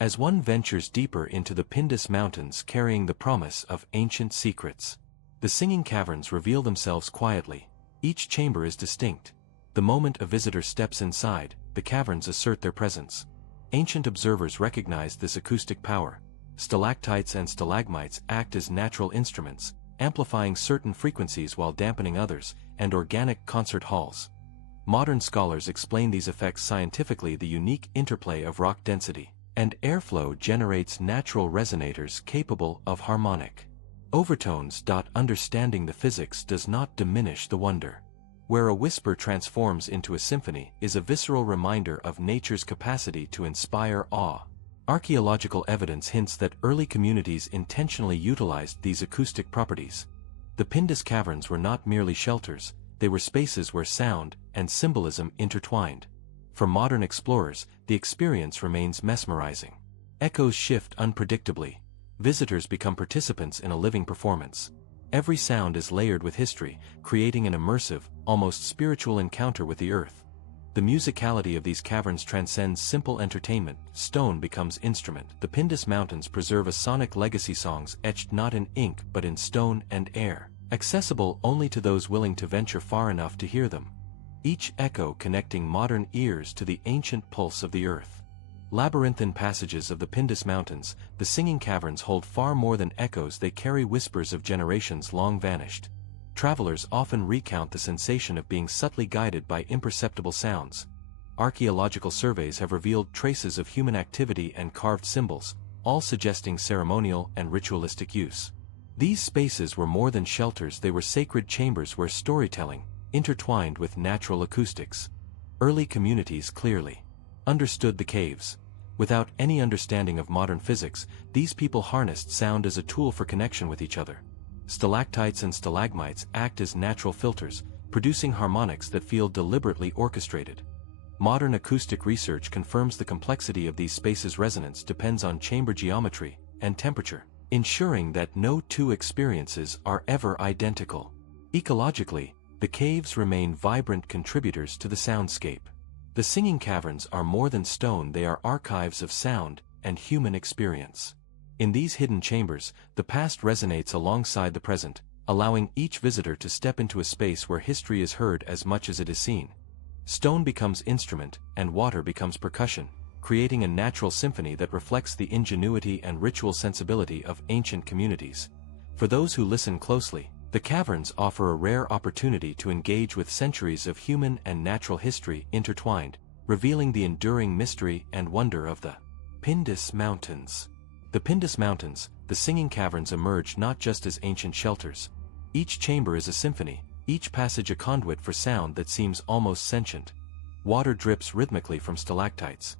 as one ventures deeper into the Pindus Mountains carrying the promise of ancient secrets. The singing caverns reveal themselves quietly. Each chamber is distinct. The moment a visitor steps inside, the caverns assert their presence. Ancient observers recognized this acoustic power. Stalactites and stalagmites act as natural instruments, amplifying certain frequencies while dampening others, and organic concert halls. Modern scholars explain these effects scientifically. The unique interplay of rock density and airflow generates natural resonators capable of harmonic overtones. Understanding the physics does not diminish the wonder. Where a whisper transforms into a symphony is a visceral reminder of nature's capacity to inspire awe. Archaeological evidence hints that early communities intentionally utilized these acoustic properties. The Pindus caverns were not merely shelters, they were spaces where sound and symbolism intertwined. For modern explorers, the experience remains mesmerizing. Echoes shift unpredictably. Visitors become participants in a living performance. Every sound is layered with history, creating an immersive, almost spiritual encounter with the earth. The musicality of these caverns transcends simple entertainment. Stone becomes instrument. The Pindus Mountains preserve a sonic legacy, songs etched not in ink but in stone and air, accessible only to those willing to venture far enough to hear them. Each echo connecting modern ears to the ancient pulse of the earth. Labyrinthine passages of the Pindus Mountains, the singing caverns hold far more than echoes. They carry whispers of generations long vanished. Travelers often recount the sensation of being subtly guided by imperceptible sounds. Archaeological surveys have revealed traces of human activity and carved symbols, all suggesting ceremonial and ritualistic use. These spaces were more than shelters, they were sacred chambers where storytelling, intertwined with natural acoustics. Early communities clearly understood the caves. Without any understanding of modern physics, these people harnessed sound as a tool for connection with each other. Stalactites and stalagmites act as natural filters, producing harmonics that feel deliberately orchestrated. Modern acoustic research confirms the complexity of these spaces. Resonance depends on chamber geometry and temperature, ensuring that no two experiences are ever identical. Ecologically, the caves remain vibrant contributors to the soundscape. The singing caverns are more than stone, they are archives of sound and human experience. In these hidden chambers, the past resonates alongside the present, allowing each visitor to step into a space where history is heard as much as it is seen. Stone becomes instrument, and water becomes percussion, creating a natural symphony that reflects the ingenuity and ritual sensibility of ancient communities. For those who listen closely, the caverns offer a rare opportunity to engage with centuries of human and natural history intertwined, revealing the enduring mystery and wonder of the Pindus Mountains. The Pindus Mountains, the singing caverns, emerge not just as ancient shelters. Each chamber is a symphony, each passage a conduit for sound that seems almost sentient. Water drips rhythmically from stalactites.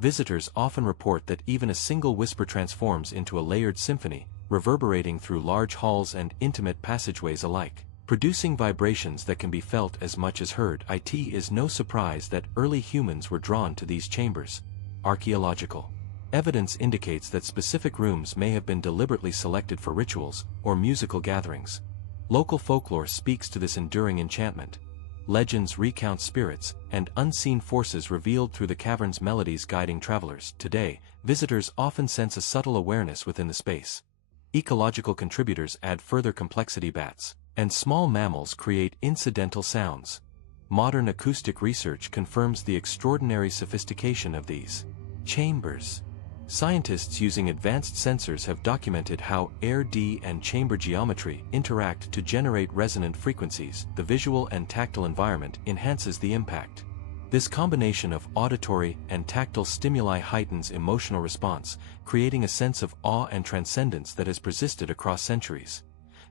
Visitors often report that even a single whisper transforms into a layered symphony, reverberating through large halls and intimate passageways alike, producing vibrations that can be felt as much as heard. It is no surprise that early humans were drawn to these chambers. Archaeological evidence indicates that specific rooms may have been deliberately selected for rituals or musical gatherings. Local folklore speaks to this enduring enchantment. Legends recount spirits and unseen forces revealed through the cavern's melodies guiding travelers. Today, visitors often sense a subtle awareness within the space. Ecological contributors add further complexity. Bats and small mammals create incidental sounds. Modern acoustic research confirms the extraordinary sophistication of these chambers. Scientists using advanced sensors have documented how air and chamber geometry interact to generate resonant frequencies. The visual and tactile environment enhances the impact. This combination of auditory and tactile stimuli heightens emotional response, creating a sense of awe and transcendence that has persisted across centuries.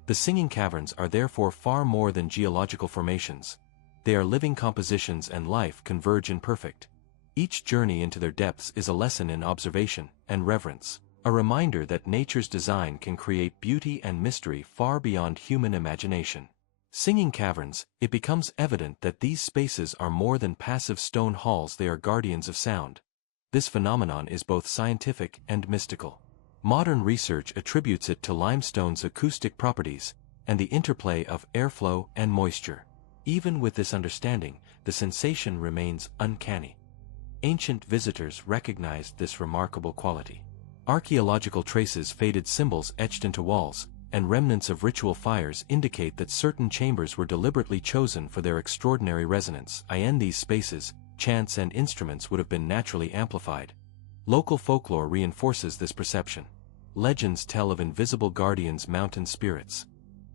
The singing caverns are therefore far more than geological formations. They are living compositions, and life converge in perfect. Each journey into their depths is a lesson in observation and reverence, a reminder that nature's design can create beauty and mystery far beyond human imagination. Singing caverns, it becomes evident that these spaces are more than passive stone halls, they are guardians of sound. This phenomenon is both scientific and mystical. Modern research attributes it to limestone's acoustic properties and the interplay of airflow and moisture. Even with this understanding, the sensation remains uncanny. ancient visitors recognized this remarkable quality. Archaeological traces, faded symbols etched into walls, and remnants of ritual fires indicate that certain chambers were deliberately chosen for their extraordinary resonance. In these spaces, chants and instruments would have been naturally amplified. Local folklore reinforces this perception. Legends tell of invisible guardians, mountain spirits.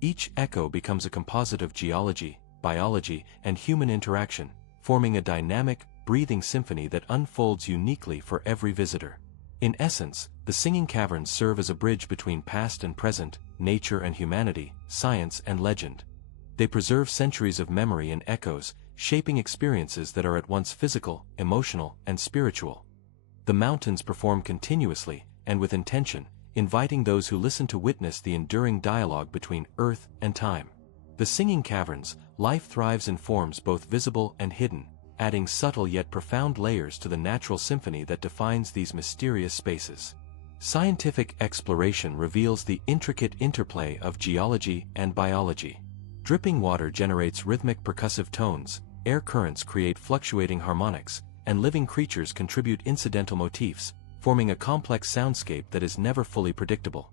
Each echo becomes a composite of geology, biology, and human interaction, forming a dynamic, breathing symphony that unfolds uniquely for every visitor. In essence, the Singing Caverns serve as a bridge between past and present, nature and humanity, science and legend. They preserve centuries of memory and echoes, shaping experiences that are at once physical, emotional, and spiritual. The mountains perform continuously, and with intention, inviting those who listen to witness the enduring dialogue between earth and time. The Singing Caverns, life thrives in forms both visible and hidden, adding subtle yet profound layers to the natural symphony that defines these mysterious spaces. Scientific exploration reveals the intricate interplay of geology and biology. Dripping water generates rhythmic percussive tones, air currents create fluctuating harmonics, and living creatures contribute incidental motifs, forming a complex soundscape that is never fully predictable.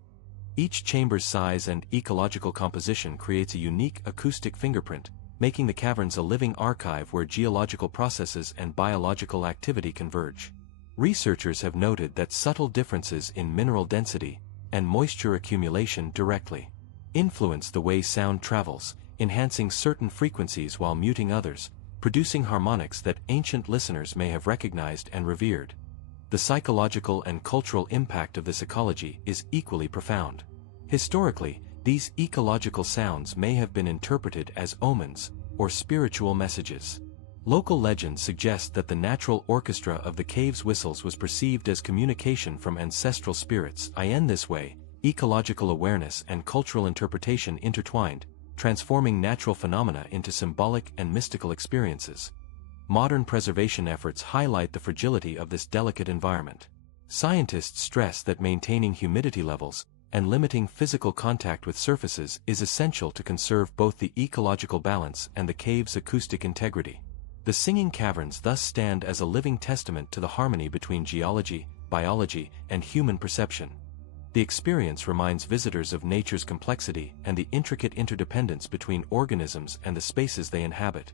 Each chamber's size and ecological composition creates a unique acoustic fingerprint, making the caverns a living archive where geological processes and biological activity converge. Researchers have noted that subtle differences in mineral density and moisture accumulation directly influence the way sound travels, enhancing certain frequencies while muting others, producing harmonics that ancient listeners may have recognized and revered. The psychological and cultural impact of this ecology is equally profound. Historically, these ecological sounds may have been interpreted as omens or spiritual messages. Local legends suggest that the natural orchestra of the cave's whistles was perceived as communication from ancestral spirits. In this way, ecological awareness and cultural interpretation intertwined, transforming natural phenomena into symbolic and mystical experiences. Modern preservation efforts highlight the fragility of this delicate environment. Scientists stress that maintaining humidity levels and limiting physical contact with surfaces is essential to conserve both the ecological balance and the cave's acoustic integrity. The Singing Caverns thus stand as a living testament to the harmony between geology, biology, and human perception. The experience reminds visitors of nature's complexity and the intricate interdependence between organisms and the spaces they inhabit.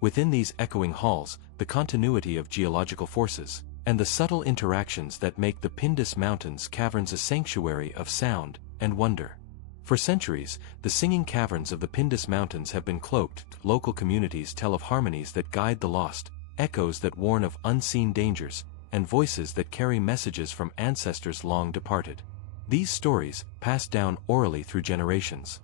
Within these echoing halls, the continuity of geological forces, and the subtle interactions that make the Pindus Mountains caverns a sanctuary of sound and wonder. For centuries, the Singing Caverns of the Pindus Mountains have been cloaked. Local communities tell of harmonies that guide the lost, echoes that warn of unseen dangers, and voices that carry messages from ancestors long departed. These stories, passed down orally through generations.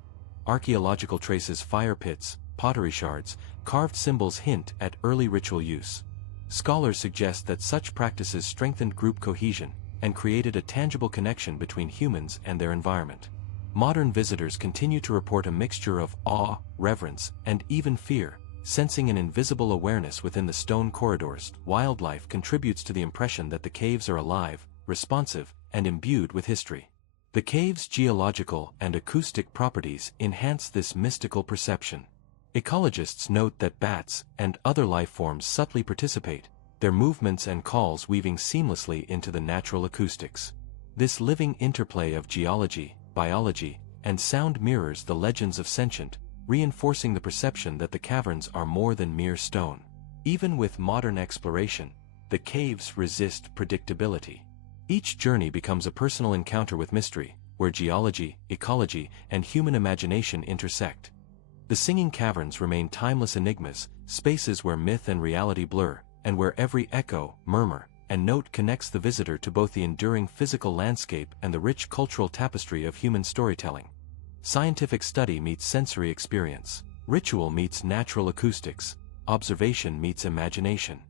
Archaeological traces, fire pits, pottery shards, carved symbols hint at early ritual use. Scholars suggest that such practices strengthened group cohesion and created a tangible connection between humans and their environment. Modern visitors continue to report a mixture of awe, reverence, and even fear, sensing an invisible awareness within the stone corridors. Wildlife contributes to the impression that the caves are alive, responsive, and imbued with history. The cave's geological and acoustic properties enhance this mystical perception. Ecologists note that bats and other life forms subtly participate, their movements and calls weaving seamlessly into the natural acoustics. This living interplay of geology, biology, and sound mirrors the legends of sentient, reinforcing the perception that the caverns are more than mere stone. Even with modern exploration, the caves resist predictability. Each journey becomes a personal encounter with mystery, where geology, ecology, and human imagination intersect. The Singing Caverns remain timeless enigmas, spaces where myth and reality blur, and where every echo, murmur, and note connects the visitor to both the enduring physical landscape and the rich cultural tapestry of human storytelling. Scientific study meets sensory experience. Ritual meets natural acoustics. Observation meets imagination.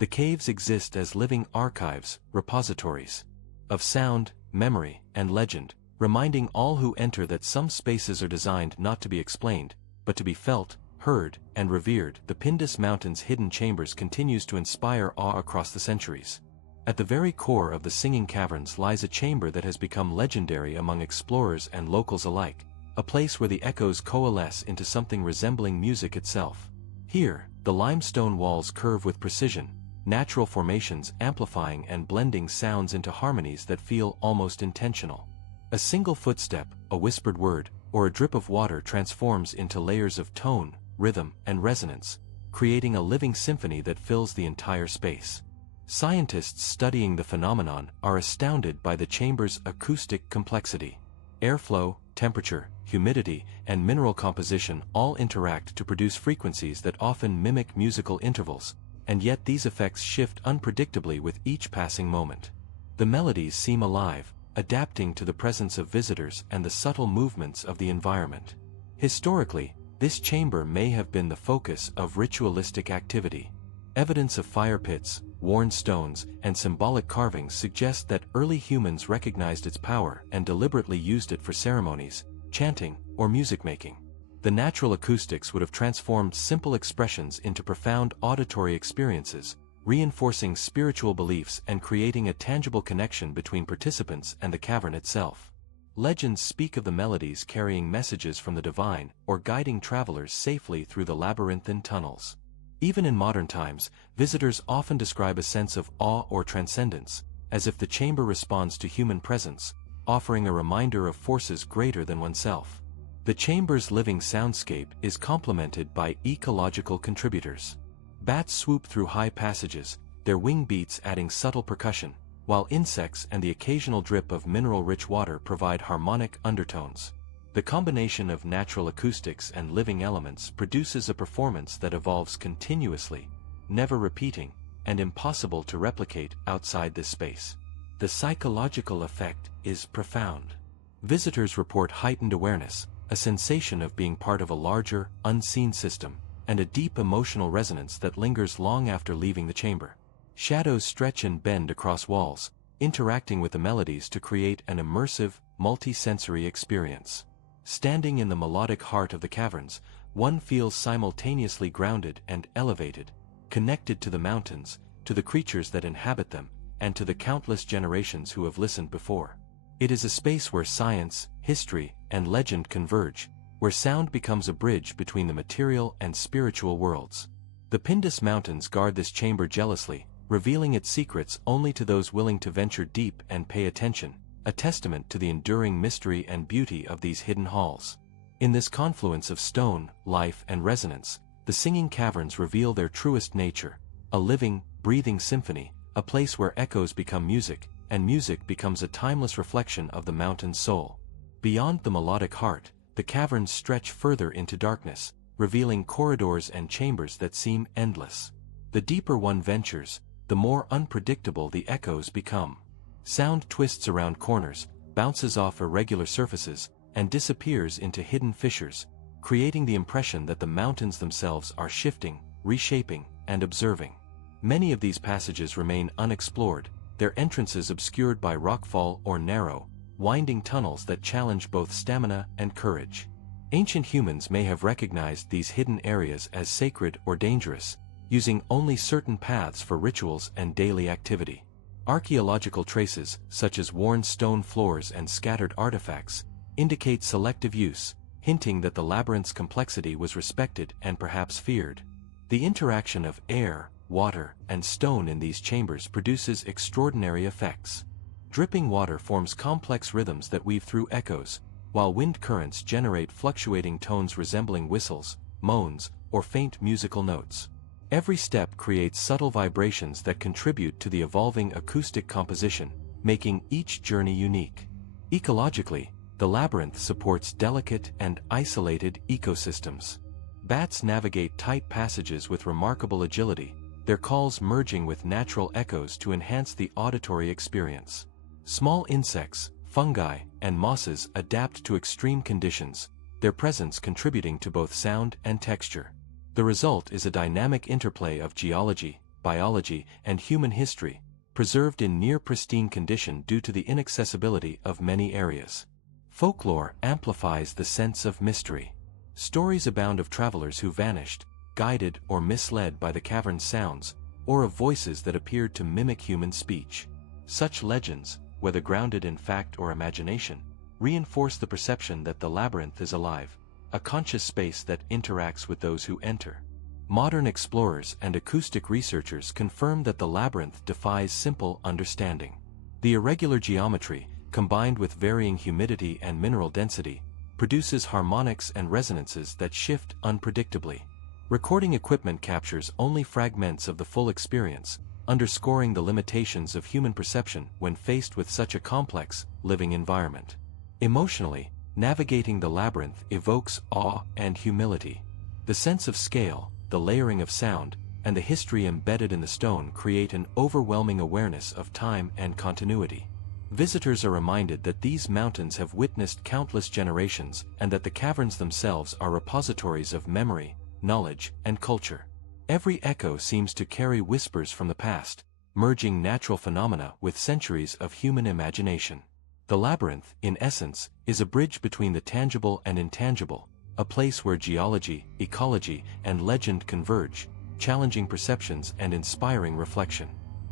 The caves exist as living archives, repositories of sound, memory, and legend, reminding all who enter that some spaces are designed not to be explained, but to be felt, heard, and revered. The Pindus Mountains' hidden chambers continues to inspire awe across the centuries. At the very core of the Singing Caverns lies a chamber that has become legendary among explorers and locals alike, a place where the echoes coalesce into something resembling music itself. Here, the limestone walls curve with precision, natural formations amplifying and blending sounds into harmonies that feel almost intentional. A single footstep, a whispered word, or a drip of water transforms into layers of tone, rhythm, and resonance, creating a living symphony that fills the entire space. Scientists studying the phenomenon are astounded by the chamber's acoustic complexity. Airflow, temperature, humidity, and mineral composition all interact to produce frequencies that often mimic musical intervals, and yet these effects shift unpredictably with each passing moment. The melodies seem alive, adapting to the presence of visitors and the subtle movements of the environment. Historically, this chamber may have been the focus of ritualistic activity. Evidence of fire pits, worn stones, and symbolic carvings suggest that early humans recognized its power and deliberately used it for ceremonies, chanting, or music-making. The natural acoustics would have transformed simple expressions into profound auditory experiences, reinforcing spiritual beliefs and creating a tangible connection between participants and the cavern itself. Legends speak of the melodies carrying messages from the divine or guiding travelers safely through the labyrinthine tunnels. Even in modern times, visitors often describe a sense of awe or transcendence, as if the chamber responds to human presence, offering a reminder of forces greater than oneself. The chamber's living soundscape is complemented by ecological contributors. Bats swoop through high passages, their wing beats adding subtle percussion, while insects and the occasional drip of mineral-rich water provide harmonic undertones. The combination of natural acoustics and living elements produces a performance that evolves continuously, never repeating, and impossible to replicate outside this space. The psychological effect is profound. Visitors report heightened awareness, a sensation of being part of a larger, unseen system, and a deep emotional resonance that lingers long after leaving the chamber. Shadows stretch and bend across walls, interacting with the melodies to create an immersive, multi-sensory experience. Standing in the melodic heart of the caverns, one feels simultaneously grounded and elevated, connected to the mountains, to the creatures that inhabit them, and to the countless generations who have listened before. It is a space where science, history, and legend converge, where sound becomes a bridge between the material and spiritual worlds. The Pindus Mountains guard this chamber jealously, revealing its secrets only to those willing to venture deep and pay attention, a testament to the enduring mystery and beauty of these hidden halls. In this confluence of stone, life, and resonance, the Singing Caverns reveal their truest nature, a living, breathing symphony, a place where echoes become music, and music becomes a timeless reflection of the mountain's soul. Beyond the melodic heart, the caverns stretch further into darkness, revealing corridors and chambers that seem endless. The deeper one ventures, the more unpredictable the echoes become. Sound twists around corners, bounces off irregular surfaces, and disappears into hidden fissures, creating the impression that the mountains themselves are shifting, reshaping, and observing. Many of these passages remain unexplored, their entrances obscured by rockfall or narrow, winding tunnels that challenge both stamina and courage. Ancient humans may have recognized these hidden areas as sacred or dangerous, using only certain paths for rituals and daily activity. Archaeological traces, such as worn stone floors and scattered artifacts, indicate selective use, hinting that the labyrinth's complexity was respected and perhaps feared. The interaction of air, water, and stone in these chambers produces extraordinary effects. Dripping water forms complex rhythms that weave through echoes, while wind currents generate fluctuating tones resembling whistles, moans, or faint musical notes. Every step creates subtle vibrations that contribute to the evolving acoustic composition, making each journey unique. Ecologically, the labyrinth supports delicate and isolated ecosystems. Bats navigate tight passages with remarkable agility, their calls merging with natural echoes to enhance the auditory experience. Small insects, fungi, and mosses adapt to extreme conditions, their presence contributing to both sound and texture. The result is a dynamic interplay of geology, biology, and human history, preserved in near-pristine condition due to the inaccessibility of many areas. Folklore amplifies the sense of mystery. Stories abound of travelers who vanished, guided or misled by the cavern's sounds, or of voices that appeared to mimic human speech. Such legends, whether grounded in fact or imagination, reinforce the perception that the labyrinth is alive, a conscious space that interacts with those who enter. modern explorers and acoustic researchers confirm that the labyrinth defies simple understanding. The irregular geometry, combined with varying humidity and mineral density, produces harmonics and resonances that shift unpredictably. Recording equipment captures only fragments of the full experience, underscoring the limitations of human perception when faced with such a complex, living environment. Emotionally, navigating the labyrinth evokes awe and humility. The sense of scale, the layering of sound, and the history embedded in the stone create an overwhelming awareness of time and continuity. Visitors are reminded that these mountains have witnessed countless generations and that the caverns themselves are repositories of memory, knowledge, and culture. Every echo seems to carry whispers from the past, merging natural phenomena with centuries of human imagination. The labyrinth, in essence, is a bridge between the tangible and intangible, a place where geology, ecology, and legend converge, challenging perceptions and inspiring reflection.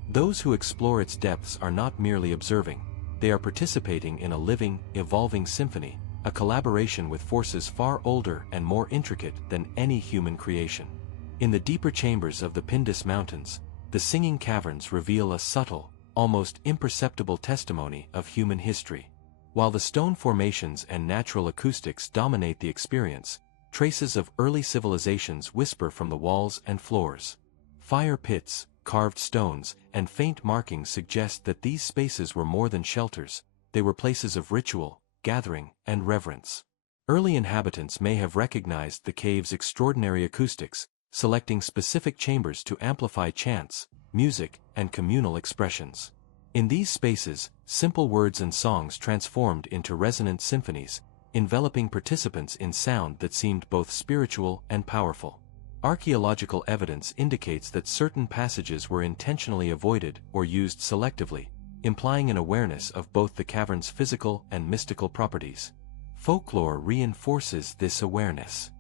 Those who explore its depths are not merely observing, they are participating in a living, evolving symphony, a collaboration with forces far older and more intricate than any human creation. In the deeper chambers of the Pindus Mountains, the Singing Caverns reveal a subtle, almost imperceptible testimony of human history. While the stone formations and natural acoustics dominate the experience, traces of early civilizations whisper from the walls and floors. Fire pits, carved stones, and faint markings suggest that these spaces were more than shelters, they were places of ritual, gathering, and reverence. Early inhabitants may have recognized the cave's extraordinary acoustics, selecting specific chambers to amplify chants, music, and communal expressions. In these spaces, simple words and songs transformed into resonant symphonies, enveloping participants in sound that seemed both spiritual and powerful. Archaeological evidence indicates that certain passages were intentionally avoided or used selectively, implying an awareness of both the cavern's physical and mystical properties. Folklore reinforces this awareness.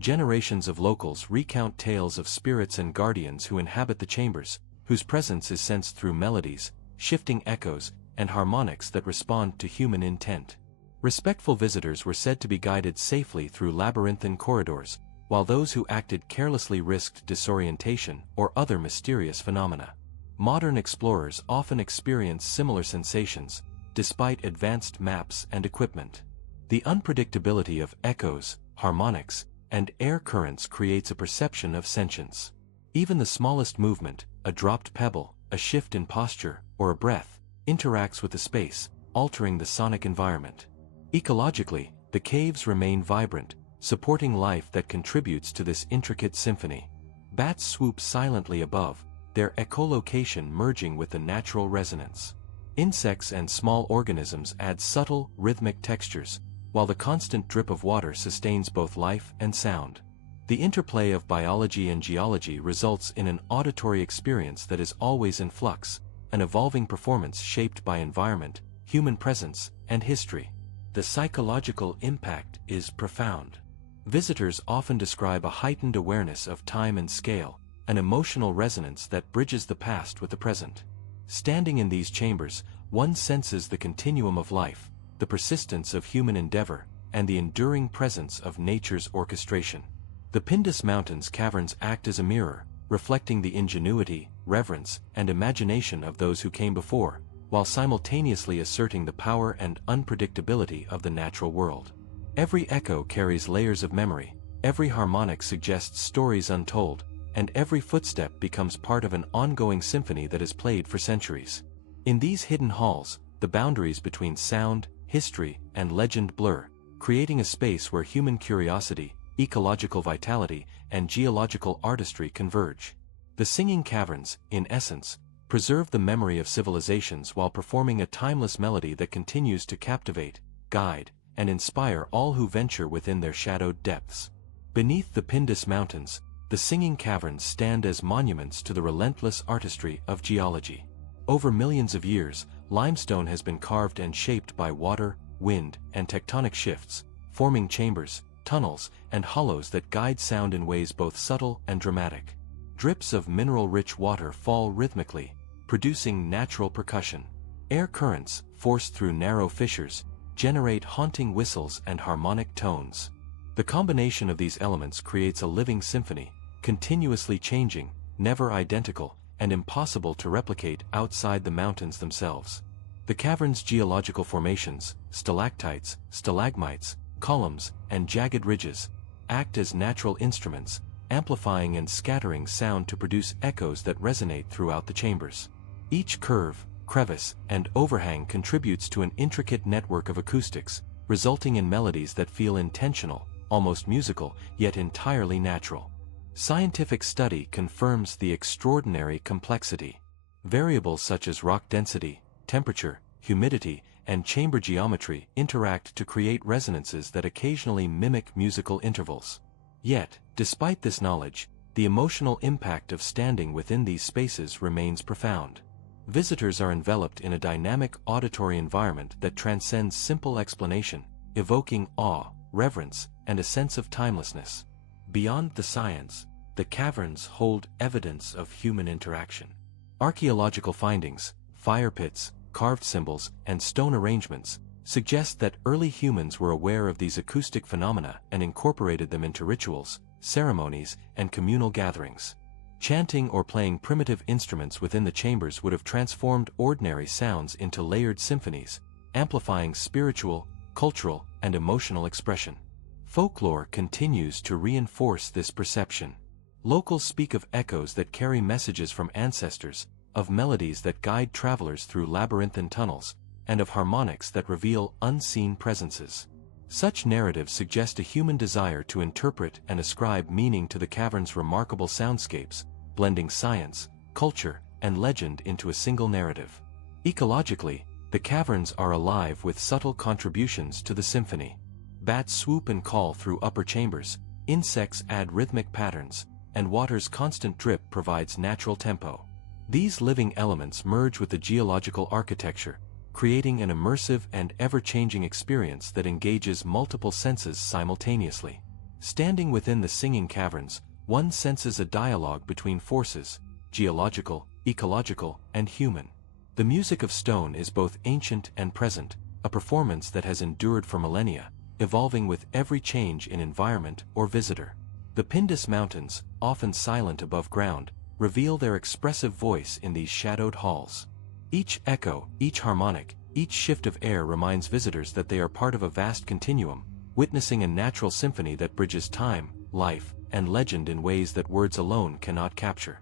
Generations of locals recount tales of spirits and guardians who inhabit the chambers, whose presence is sensed through melodies, shifting echoes, and harmonics that respond to human intent. Respectful visitors were said to be guided safely through labyrinthine corridors, while those who acted carelessly risked disorientation or other mysterious phenomena. Modern explorers often experience similar sensations, despite advanced maps and equipment. The unpredictability of echoes, harmonics, and air currents creates a perception of sentience. Even the smallest movement, a dropped pebble, a shift in posture, or a breath, interacts with the space, altering the sonic environment. Ecologically, the caves remain vibrant, supporting life that contributes to this intricate symphony. Bats swoop silently above, their echolocation merging with the natural resonance. Insects and small organisms add subtle, rhythmic textures, while the constant drip of water sustains both life and sound. The interplay of biology and geology results in an auditory experience that is always in flux, an evolving performance shaped by environment, human presence, and history. The psychological impact is profound. Visitors often describe a heightened awareness of time and scale, an emotional resonance that bridges the past with the present. Standing in these chambers, one senses the continuum of life, the persistence of human endeavor, and the enduring presence of nature's orchestration. The Pindus Mountains caverns act as a mirror, reflecting the ingenuity, reverence, and imagination of those who came before, while simultaneously asserting the power and unpredictability of the natural world. Every echo carries layers of memory, every harmonic suggests stories untold, and every footstep becomes part of an ongoing symphony that is played for centuries. In these hidden halls, the boundaries between sound, history, and legend blur, creating a space where human curiosity, ecological vitality, and geological artistry converge. The Singing Caverns, in essence, preserve the memory of civilizations while performing a timeless melody that continues to captivate, guide, and inspire all who venture within their shadowed depths. Beneath the Pindus Mountains, the Singing Caverns stand as monuments to the relentless artistry of geology. Over millions of years, limestone has been carved and shaped by water, wind, and tectonic shifts, forming chambers, tunnels, and hollows that guide sound in ways both subtle and dramatic. Drips of mineral-rich water fall rhythmically, producing natural percussion. Air currents, forced through narrow fissures, generate haunting whistles and harmonic tones. The combination of these elements creates a living symphony, continuously changing, never identical, and impossible to replicate outside the mountains themselves. The cavern's geological formations, stalactites, stalagmites, columns, and jagged ridges, act as natural instruments, amplifying and scattering sound to produce echoes that resonate throughout the chambers. Each curve, crevice, and overhang contributes to an intricate network of acoustics, resulting in melodies that feel intentional, almost musical, yet entirely natural. Scientific study confirms the extraordinary complexity. Variables such as rock density, temperature, humidity, and chamber geometry interact to create resonances that occasionally mimic musical intervals. Yet, despite this knowledge, the emotional impact of standing within these spaces remains profound. Visitors are enveloped in a dynamic auditory environment that transcends simple explanation, evoking awe, reverence, and a sense of timelessness. Beyond the science, the caverns hold evidence of human interaction. Archaeological findings, fire pits, carved symbols, and stone arrangements suggest that early humans were aware of these acoustic phenomena and incorporated them into rituals, ceremonies, and communal gatherings. Chanting or playing primitive instruments within the chambers would have transformed ordinary sounds into layered symphonies, amplifying spiritual, cultural, and emotional expression. Folklore continues to reinforce this perception. Locals speak of echoes that carry messages from ancestors, of melodies that guide travelers through labyrinthine tunnels, and of harmonics that reveal unseen presences. Such narratives suggest a human desire to interpret and ascribe meaning to the cavern's remarkable soundscapes, blending science, culture, and legend into a single narrative. Ecologically, the caverns are alive with subtle contributions to the symphony. Bats swoop and call through upper chambers, insects add rhythmic patterns, and water's constant drip provides natural tempo. These living elements merge with the geological architecture, creating an immersive and ever-changing experience that engages multiple senses simultaneously. Standing within the Singing Caverns, one senses a dialogue between forces, geological, ecological, and human. The music of stone is both ancient and present, a performance that has endured for millennia, evolving with every change in environment or visitor. The Pindus Mountains, often silent above ground, reveal their expressive voice in these shadowed halls. Each echo, each harmonic, each shift of air reminds visitors that they are part of a vast continuum, witnessing a natural symphony that bridges time, life, and legend in ways that words alone cannot capture.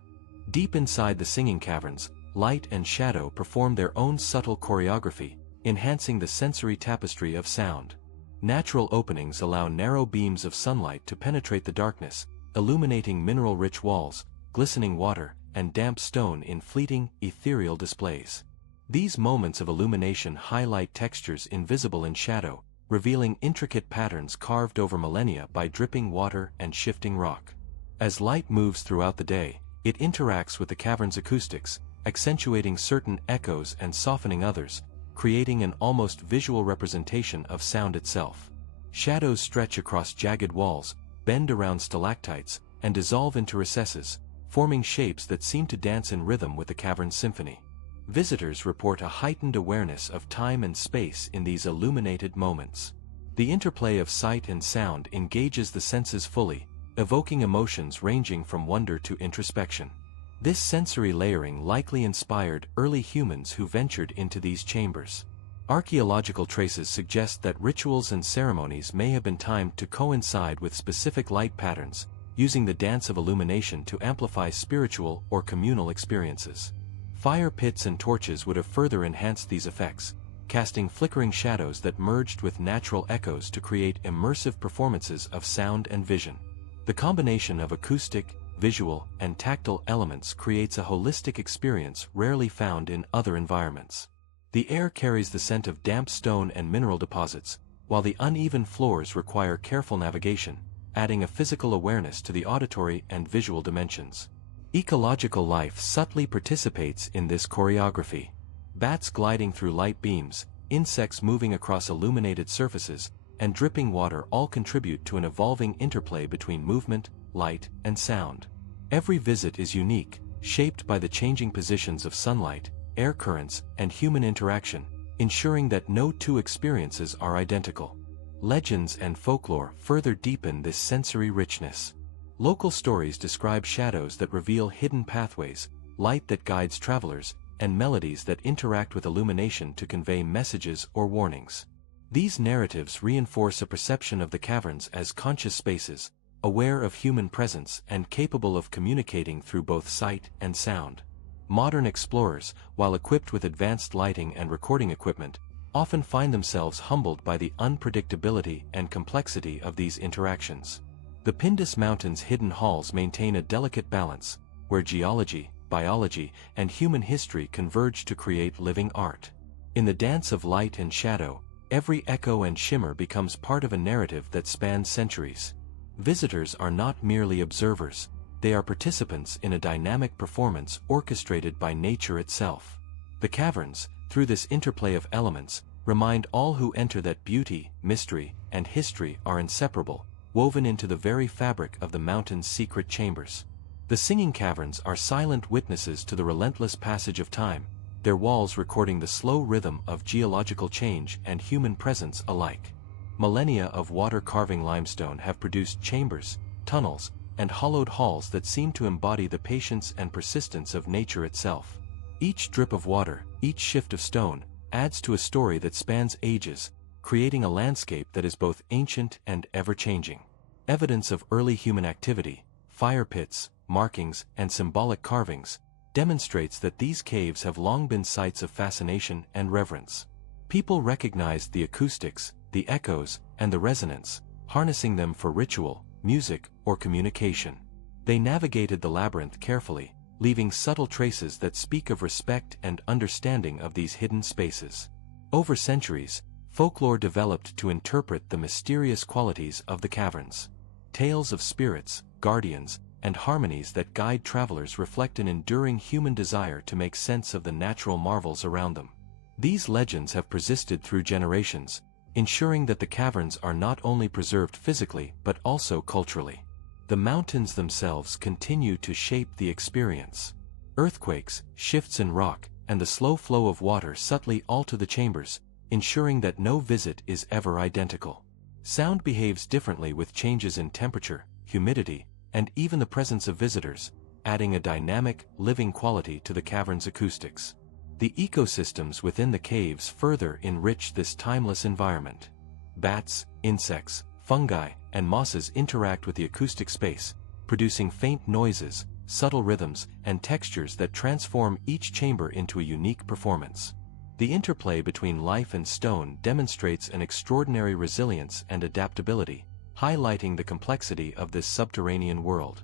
Deep inside the Singing Caverns, light and shadow perform their own subtle choreography, enhancing the sensory tapestry of sound. Natural openings allow narrow beams of sunlight to penetrate the darkness, illuminating mineral-rich walls, glistening water, and damp stone in fleeting, ethereal displays. These moments of illumination highlight textures invisible in shadow, revealing intricate patterns carved over millennia by dripping water and shifting rock. As light moves throughout the day, it interacts with the cavern's acoustics, accentuating certain echoes and softening others, creating an almost visual representation of sound itself. Shadows stretch across jagged walls, bend around stalactites, and dissolve into recesses, forming shapes that seem to dance in rhythm with the cavern's symphony. Visitors report a heightened awareness of time and space in these illuminated moments. The interplay of sight and sound engages the senses fully, evoking emotions ranging from wonder to introspection. This sensory layering likely inspired early humans who ventured into these chambers. Archaeological traces suggest that rituals and ceremonies may have been timed to coincide with specific light patterns, using the dance of illumination to amplify spiritual or communal experiences. Fire pits and torches would have further enhanced these effects, casting flickering shadows that merged with natural echoes to create immersive performances of sound and vision. The combination of acoustic, visual, and tactile elements creates a holistic experience rarely found in other environments. The air carries the scent of damp stone and mineral deposits, while the uneven floors require careful navigation, adding a physical awareness to the auditory and visual dimensions. Ecological life subtly participates in this choreography. Bats gliding through light beams, insects moving across illuminated surfaces, and dripping water all contribute to an evolving interplay between movement, light, and sound. Every visit is unique, shaped by the changing positions of sunlight, air currents, and human interaction, ensuring that no two experiences are identical. Legends and folklore further deepen this sensory richness. Local stories describe shadows that reveal hidden pathways, light that guides travelers, and melodies that interact with illumination to convey messages or warnings. These narratives reinforce a perception of the caverns as conscious spaces, aware of human presence and capable of communicating through both sight and sound. Modern explorers, while equipped with advanced lighting and recording equipment, often find themselves humbled by the unpredictability and complexity of these interactions. The Pindus Mountains' hidden halls maintain a delicate balance, where geology, biology, and human history converge to create living art. In the dance of light and shadow, every echo and shimmer becomes part of a narrative that spans centuries. Visitors are not merely observers, they are participants in a dynamic performance orchestrated by nature itself. The caverns, through this interplay of elements, remind all who enter that beauty, mystery, and history are inseparable, woven into the very fabric of the mountain's secret chambers. The Singing Caverns are silent witnesses to the relentless passage of time, their walls recording the slow rhythm of geological change and human presence alike. Millennia of water-carving limestone have produced chambers, tunnels, and hollowed halls that seem to embody the patience and persistence of nature itself. Each drip of water, each shift of stone, adds to a story that spans ages, creating a landscape that is both ancient and ever-changing. Evidence of early human activity, fire pits, markings, and symbolic carvings, demonstrates that these caves have long been sites of fascination and reverence. People recognized the acoustics, the echoes, and the resonance, harnessing them for ritual, music, or communication. They navigated the labyrinth carefully, leaving subtle traces that speak of respect and understanding of these hidden spaces. Over centuries, folklore developed to interpret the mysterious qualities of the caverns. Tales of spirits, guardians, and harmonies that guide travelers reflect an enduring human desire to make sense of the natural marvels around them. These legends have persisted through generations, ensuring that the caverns are not only preserved physically but also culturally. The mountains themselves continue to shape the experience. Earthquakes, shifts in rock, and the slow flow of water subtly alter the chambers, ensuring that no visit is ever identical. Sound behaves differently with changes in temperature, humidity, and even the presence of visitors, adding a dynamic, living quality to the cavern's acoustics. The ecosystems within the caves further enrich this timeless environment. Bats, insects, fungi, and mosses interact with the acoustic space, producing faint noises, subtle rhythms, and textures that transform each chamber into a unique performance. The interplay between life and stone demonstrates an extraordinary resilience and adaptability, highlighting the complexity of this subterranean world.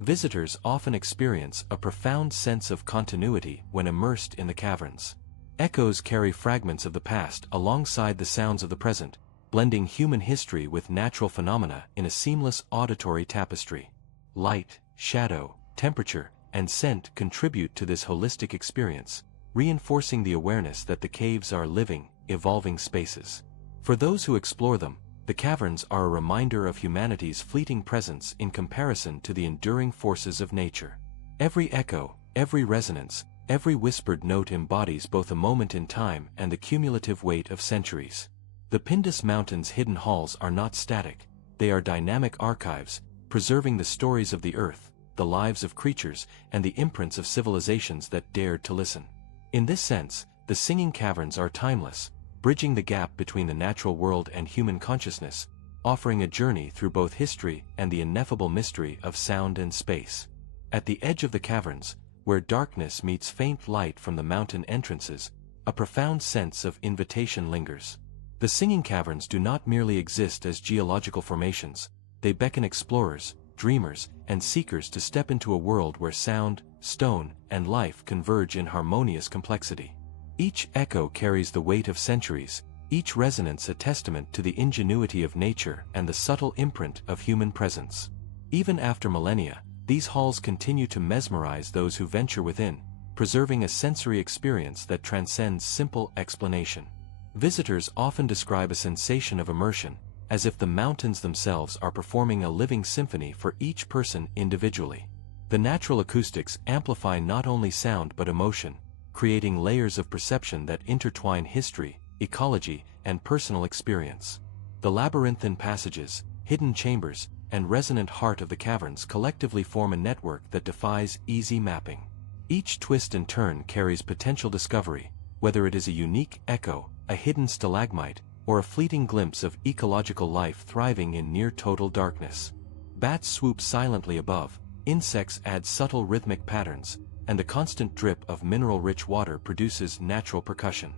Visitors often experience a profound sense of continuity when immersed in the caverns. Echoes carry fragments of the past alongside the sounds of the present, blending human history with natural phenomena in a seamless auditory tapestry. Light, shadow, temperature, and scent contribute to this holistic experience, reinforcing the awareness that the caves are living, evolving spaces. For those who explore them, the caverns are a reminder of humanity's fleeting presence in comparison to the enduring forces of nature. Every echo, every resonance, every whispered note embodies both a moment in time and the cumulative weight of centuries. The Pindus Mountains' hidden halls are not static, they are dynamic archives, preserving the stories of the earth, the lives of creatures, and the imprints of civilizations that dared to listen. In this sense, the Singing Caverns are timeless, bridging the gap between the natural world and human consciousness, offering a journey through both history and the ineffable mystery of sound and space. At the edge of the caverns, where darkness meets faint light from the mountain entrances, a profound sense of invitation lingers. The Singing Caverns do not merely exist as geological formations, they beckon explorers, dreamers, and seekers to step into a world where sound, stone, and life converge in harmonious complexity. Each echo carries the weight of centuries, each resonance a testament to the ingenuity of nature and the subtle imprint of human presence. Even after millennia, these halls continue to mesmerize those who venture within, preserving a sensory experience that transcends simple explanation. Visitors often describe a sensation of immersion, as if the mountains themselves are performing a living symphony for each person individually. The natural acoustics amplify not only sound but emotion, creating layers of perception that intertwine history, ecology, and personal experience. The labyrinthine passages, hidden chambers, and resonant heart of the caverns collectively form a network that defies easy mapping. Each twist and turn carries potential discovery, whether it is a unique echo, a hidden stalagmite, or a fleeting glimpse of ecological life thriving in near-total darkness. Bats swoop silently above, insects add subtle rhythmic patterns, and the constant drip of mineral-rich water produces natural percussion.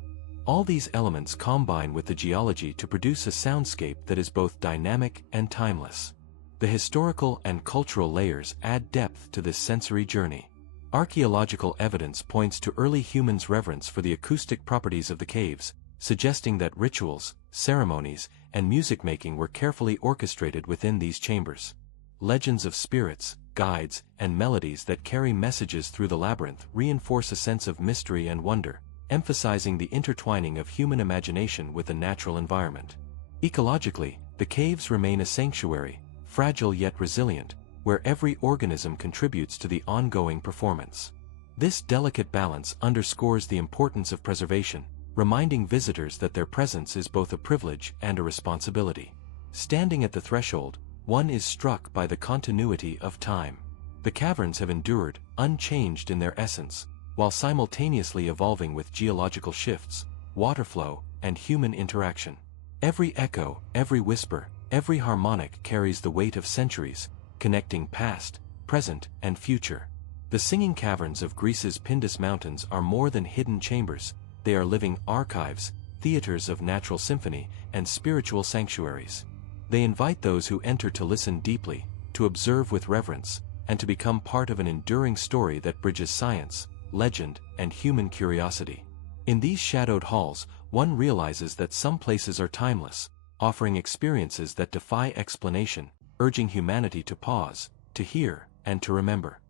All these elements combine with the geology to produce a soundscape that is both dynamic and timeless. The historical and cultural layers add depth to this sensory journey. Archaeological evidence points to early humans' reverence for the acoustic properties of the caves, suggesting that rituals, ceremonies, and music-making were carefully orchestrated within these chambers. Legends of spirits, guides, and melodies that carry messages through the labyrinth reinforce a sense of mystery and wonder, emphasizing the intertwining of human imagination with the natural environment. Ecologically, the caves remain a sanctuary, fragile yet resilient, where every organism contributes to the ongoing performance. This delicate balance underscores the importance of preservation, reminding visitors that their presence is both a privilege and a responsibility. Standing at the threshold, one is struck by the continuity of time. The caverns have endured, unchanged in their essence, while simultaneously evolving with geological shifts, water flow, and human interaction. Every echo, every whisper, every harmonic carries the weight of centuries, connecting past, present, and future. The Singing Caverns of Greece's Pindus Mountains are more than hidden chambers, they are living archives, theaters of natural symphony, and spiritual sanctuaries. They invite those who enter to listen deeply, to observe with reverence, and to become part of an enduring story that bridges science, legend, and human curiosity. In these shadowed halls, one realizes that some places are timeless, offering experiences that defy explanation, urging humanity to pause, to hear, and to remember.